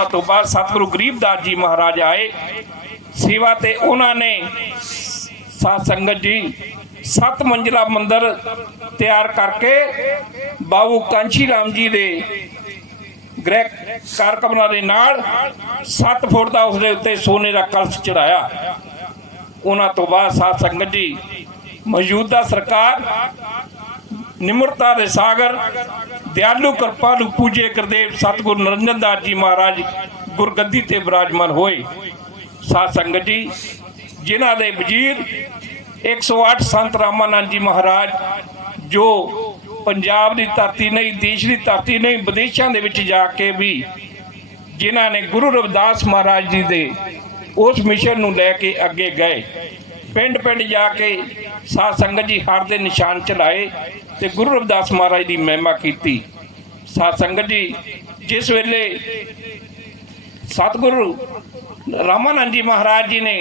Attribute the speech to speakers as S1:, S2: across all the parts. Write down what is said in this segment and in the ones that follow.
S1: ਉਹਨਾਂ ਤੋਂ ਬਾਅਦ ਸਤਿਗੁਰੂ ਗਰੀਬਦਾਸ ਜੀ ਮਹਾਰਾਜ ਆਏ। ਸੇਵਾ ਤੇ ਉਹਨਾਂ ਨੇ ਸਾਧ ਸੰਗਤ ਜੀ ਸੱਤ ਮੰਜ਼ਿਲਾ ਮੰਦਿਰ ਤਿਆਰ ਕਰਕੇ ਬਾਬੂ ਕਾਂਚੀ ਰਾਮ ਜੀ ਦੇ ਗ੍ਰਹਿ ਕਾਰਕਮਨਾ ਦੇ ਨਾਲ 7 ਫੁੱਟ ਦਾ ਉਸਦੇ ਉੱਤੇ ਸੋਨੇ ਦਾ ਕਲਸ਼ ਚੜਾਇਆ। ਉਹਨਾਂ ਤੋਂ ਬਾਅਦ ਸਾਧ ਸੰਗਤ ਜੀ ਮੌਜੂਦਾ ਸਰਕਾਰ ਨਿਮਰਤਾ ਦੇ ਸਾਗਰ, ਦਿਆਲੂ ਕਿਰਪਾਲੂ ਪੂਜੇ ਗੁਰਦੇਵ ਸਤਿਗੁਰੂ ਨਰਿੰਦਰ ਦਾਸ ਜੀ ਮਹਾਰਾਜ ਗੁਰਗੱਦੀ ਤੇ ਬਿਰਾਜਮਾਨ ਹੋਏ। ਸਾਧ ਸੰਗਤ ਜੀ, ਜਿਨ੍ਹਾਂ ਦੇ ਵਜ਼ੀਰ 108 ਸੰਤ ਰਾਮਾਨੰਦ ਜੀ ਮਹਾਰਾਜ, ਜੋ ਪੰਜਾਬ ਦੀ ਧਰਤੀ ਨਹੀਂ, ਦੇਸ਼ ਦੀ ਧਰਤੀ ਨਹੀਂ, ਵਿਦੇਸ਼ਾਂ ਦੇ ਵਿੱਚ ਜਾ ਕੇ ਵੀ ਜਿਨ੍ਹਾਂ ਨੇ ਗੁਰੂ ਰਵਿਦਾਸ ਮਹਾਰਾਜ ਜੀ ਦੇ ਉਸ ਮਿਸ਼ਨ ਨੂੰ ਲੈ ਕੇ ਅੱਗੇ ਗਏ। ਪਿੰਡ ਪਿੰਡ ਜਾ ਕੇ ਸਾਧ ਸੰਗਤ ਜੀ ਹਰ ਦੇ ਨਿਸ਼ਾਨ ਚਲਾਏ ਤੇ ਗੁਰੂ ਰਵਿਦਾਸ ਮਹਾਰਾਜ ਦੀ ਮਹਿਮਾ ਕੀਤੀ। ਸਾਧ ਸੰਗਤ ਜੀ, ਜਿਸ ਵੇਲੇ ਸਤਿਗੁਰੂ ਰਾਮਾਨੰਦ ਜੀ ਮਹਾਰਾਜ ਜੀ ਨੇ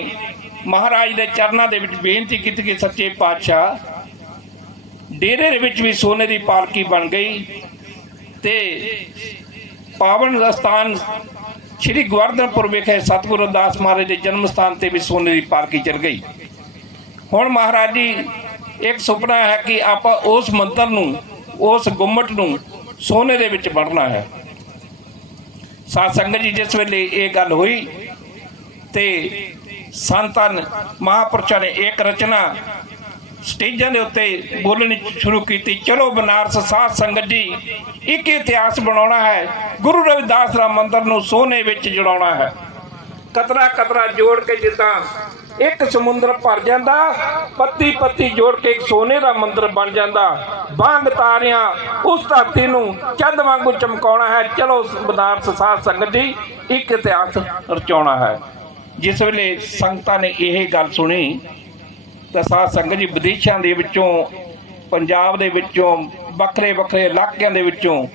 S1: ਮਹਾਰਾਜ ਦੇ ਚਰਨਾਂ ਦੇ ਵਿੱਚ ਬੇਨਤੀ ਕੀਤੀ ਕਿ ਸੱਚੇ ਪਾਤਸ਼ਾਹ ਡੇਰੇ ਦੇ ਵਿੱਚ ਵੀ ਸੋਨੇ ਦੀ ਪਾਲਕੀ ਬਣ ਗਈ ਤੇ ਪਾਵਨ ਸਥਾਨ ਸ੍ਰੀ ਗਵਰਧਨਪੁਰ ਵਿਖੇ ਸਤਿਗੁਰੂ ਰਵਿਦਾਸ ਮਹਾਰਾਜ ਦੇ ਜਨਮ ਸਥਾਨ ਤੇ ਵੀ ਸੋਨੇ ਦੀ ਪਾਲਕੀ ਚੜ ਗਈ। ਹੁਣ ਮਹਾਰਾਜ ਜੀ, ਇੱਕ ਸੁਪਨਾ ਹੈ ਕਿ ਆਪਾਂ ਉਸ ਮੰਦਰ ਨੂੰ, ਉਸ ਗੁੰਮਟ ਨੂੰ ਸੋਨੇ ਦੇ ਵਿੱਚ ਬਣਨਾ ਹੈ। ਸਾਧ ਸੰਗਤ ਜੀ, ਜਿਸ ਵੇਲੇ ਇਹ ਗੱਲ ਹੋਈ ਤੇ ਸੰਤਾਂ ਨੇ, ਮਹਾਪੁਰਸ਼ਾਂ ਨੇ ਇੱਕ ਰਚਨਾ ਸਟੇਜਾਂ ਦੇ ਉੱਤੇ ਬੋਲਣੀ ਸ਼ੁਰੂ ਕੀਤੀ। ਚਲੋ ਬਨਾਰਸ, ਸਾਧ ਸੰਗਤ ਜੀ, ਇੱਕ ਇਤਿਹਾਸ ਬਣਾਉਣਾ ਹੈ। ਗੁਰੂ ਰਵਿਦਾਸ ਦਾ ਮੰਦਰ ਨੂੰ ਸੋਨੇ ਵਿੱਚ ਜੜਾਉਣਾ ਹੈ। ਕਤਰਾ ਕਤਰਾ ਜੋੜ ਕੇ ਜਿੱਦਾਂ ਇੱਕ ਸਮੁੰਦਰ ਭਰ ਜਾਂਦਾ, ਪੱਤੀ ਪੱਤੀ ਜੋੜ ਕੇ ਇੱਕ ਸੋਨੇ ਦਾ ਮੰਦਰ ਬਣ ਜਾਂਦਾ। ਬਾਂਗ ਤਾਰਿਆਂ ਉਸ ਧਰਤੀ ਨੂੰ ਚੰਦ ਵਾਂਗੂ ਚਮਕਾਉਣਾ ਹੈ। ਚਲੋ ਬਨਾਰਸ ਸਾਧ ਸੰਗਤ ਜੀ, ਇੱਕ ਇਤਿਹਾਸ ਰਚਾਉਣਾ ਹੈ। ਜਿਸ ਵੇਲੇ ਸੰਗਤਾਂ ਨੇ ਇਹ ਗੱਲ ਸੁਣੀ, ਤਾਂ ਸਾਧ ਸੰਗਤ ਜੀ ਵਿਦੇਸ਼ਾਂ ਦੇ ਵਿੱਚੋਂ, ਪੰਜਾਬ ਦੇ ਵਿੱਚੋਂ, ਵੱਖਰੇ ਵੱਖਰੇ ਇਲਾਕਿਆਂ ਦੇ ਵਿੱਚੋਂ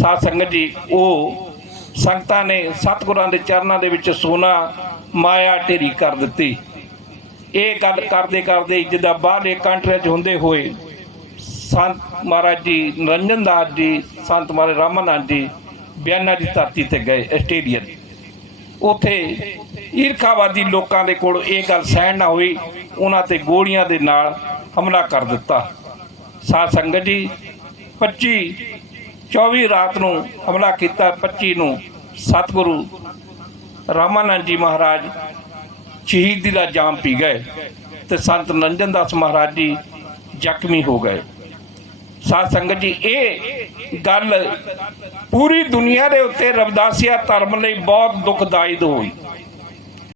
S1: ਸਾਧ ਸੰਗਤ ਜੀ, ਉਹ ਸੰਗਤਾਂ ਨੇ ਸਤਿਗੁਰਾਂ ਦੇ ਚਰਨਾਂ ਦੇ ਵਿੱਚ ਸੋਨਾ ਮਾਇਆ ਢੇਰੀ ਕਰ ਦਿੱਤੀ। ਇਹ ਗੱਲ ਕਰਦੇ ਕਰਦੇ ਜਿੱਦਾਂ ਬਾਹਰਲੇ ਕੰਟਰੀਆਂ 'ਚ ਹੁੰਦੇ ਹੋਏ ਸੰਤ ਮਹਾਰਾਜ ਜੀ ਨਰਿੰਦਰ ਦਾਸ ਜੀ, ਸੰਤ ਮਹਾਰਾਜ ਰਾਮਾਨੰਦ ਜੀ ਬਿਆਨਾ ਦੀ ਧਰਤੀ ਤੇ ਗਏ ਆਸਟ੍ਰੇਲੀਆ ਦੀ ਉਥੇ ਈਰਖਾਵਾਦੀ ਲੋਕਾਂ ਦੇ ਕੋਲ ਇਹ ਗੱਲ ਸਹਿਣ ਨਾ ਹੋਈ, ਉਹਨਾਂ ਤੇ ਗੋਲੀਆਂ ਦੇ ਨਾਲ ਹਮਲਾ ਕਰ ਦਿੱਤਾ। ਸਾਧ ਸੰਗਤ ਜੀ 25 24 ਰਾਤ ਨੂੰ ਹਮਲਾ ਕੀਤਾ 25 ਨੂੰ ਸਤਿਗੁਰੂ ਰਾਮਾਨੰਦ ਜੀ ਮਹਾਰਾਜ ਸ਼ਹੀਦੀ ਦਾ ਜਾਮ ਪੀ ਗਏ ਤੇ ਸੰਤ ਨੰਜਨ ਦਾਸ ਮਹਾਰਾਜ ਜੀ ਜ਼ਖਮੀ ਹੋ ਗਏ। ਸਾਧ ਸੰਗਤ ਜੀ, ਇਹ ਗੱਲ ਪੂਰੀ ਦੁਨੀਆ ਦੇ ਉੱਤੇ ਰਵਦਾਸੀਆ ਧਰਮ ਲਈ ਬਹੁਤ ਦੁਖਦਾਈ ਹੋਈ।